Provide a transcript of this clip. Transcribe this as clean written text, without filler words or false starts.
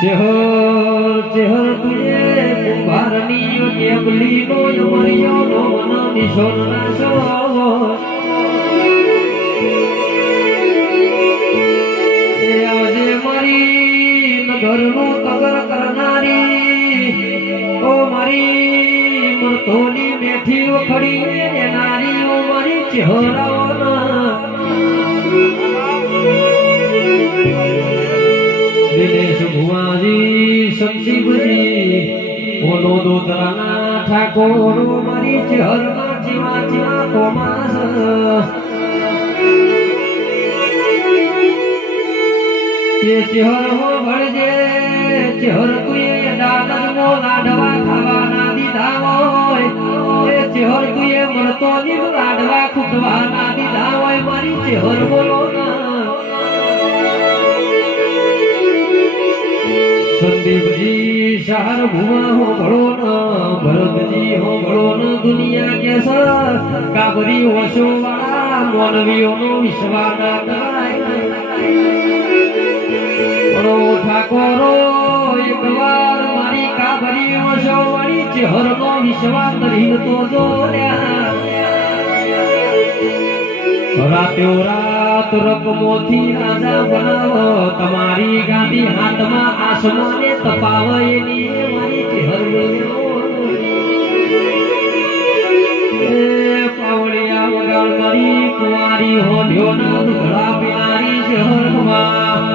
ચહર ચહર તુએ કુંભારની કેબલીનો યમરિયો નો મન નિશોન નાશો એ આજે મારી નગરનું તગર કરનારી ઓ મારી મરતોની મેઠી ખડી એ નારીઓ મારી ચહેરાઓના દિનેશ ભુવાજી સંજીવજી ઓનો દોતરાના ઠાકોર મારી ચહેરમાં જીવા જીવા કોમાસ ये चहर हो भड़जे चहर तुए दादर मो लाडवा खावा ना दीधा होय ये चहर तुए मरतो नी लाडवा खुटवा ना दीधा होय मारी चहर बोलो ना संदीप जी शहर भुआ हो भड़ो ना भरत जी हो भड़ो ना दुनिया के सर काबरी वशो वाला मोनवियों नो विश्वाना कराय ઠાકોરો એક વાર મારી કાબરી ઓશો વાળી ચહેરનો વિશ્વાસ કરીને તો જોડ્યા રાત્યો રાત રકમોથી રાજા બનાવો તમારી ગાદી હાથમાં આસમાને તપાવે એની મારી ચહેરની પાવળિયા વગાડ મારી કુંવારી હોલ્યો ના દુધડા પિનારી ચહેરમાં